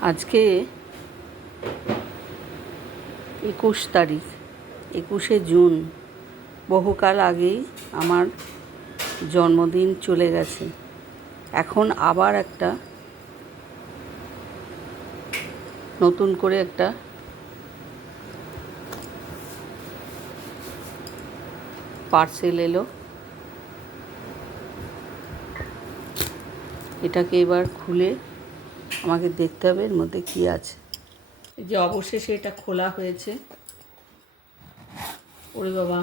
আজকে 21 তারিখ, 21শে জুন। বহুকাল আগেই আমার জন্মদিন চলে গেছে। এখন আবার একটা নতুন করে একটা পার্সেল এলো। এটাকে এবার খুলে আমাকে দেখতে হবে এর মধ্যে কী আছে। এই যে অবশেষে এটা খোলা হয়েছে। ওরে বাবা,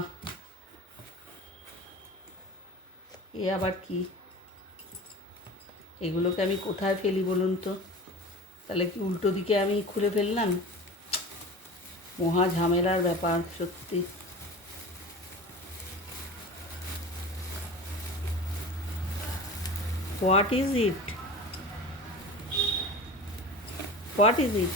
এ আবার কি? এগুলোকে আমি কোথায় ফেলি বলুন তো? তাহলে কি উল্টো দিকে আমি খুলে ফেললাম? মহা ঝামেলার ব্যাপার সত্যি। What is it? What is it?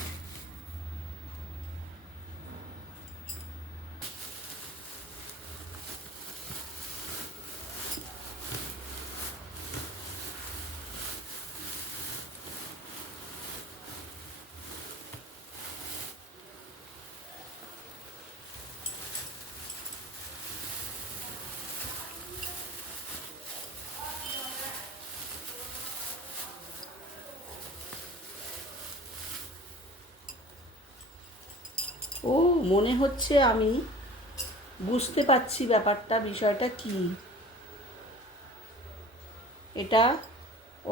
ও, মনে হচ্ছে আমি বুঝতে পারছি ব্যাপারটা, বিষয়টা কি। এটা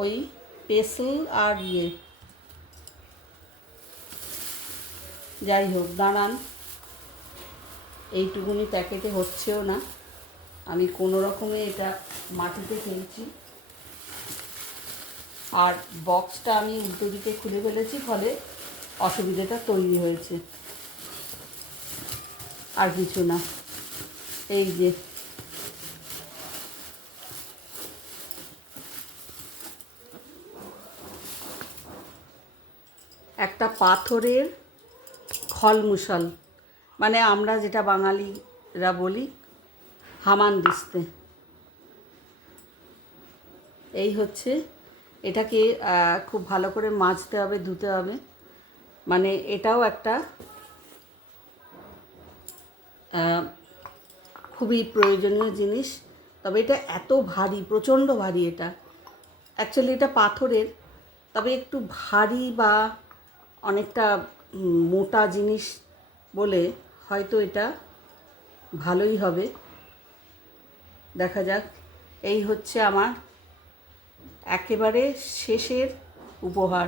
ওই পেসল আর যাই হোক, দাঁড়ান, এইটুকুনি প্যাকেটে হচ্ছেও না। আমি কোনো রকমে এটা মাটিতে ফেলছি, আর বক্সটা আমি উল্টো দিকে খুলে ফেলেছি, ফলে অসুবিধাটা তৈরি হয়েছে, আর কিছু না। এই যে একটা পাথরের খলমুশাল, মানে আমরা যেটা বাঙালিরা বলি হামানদিস্তে। এই হচ্ছে, এটাকে খুব ভালো করে মাজতে হবে, ধুতে হবে। মানে এটাও একটা খুবই প্রয়োজনীয় জিনিস। তবে এটা এত ভারী, প্রচণ্ড ভারী। এটা অ্যাকচুয়ালি এটা পাথরের, তবে একটু ভারী বা অনেকটা মোটা জিনিস বলে হয়তো এটা ভালোই হবে। দেখা যাক। এই হচ্ছে আমার একেবারে শেষের উপহার।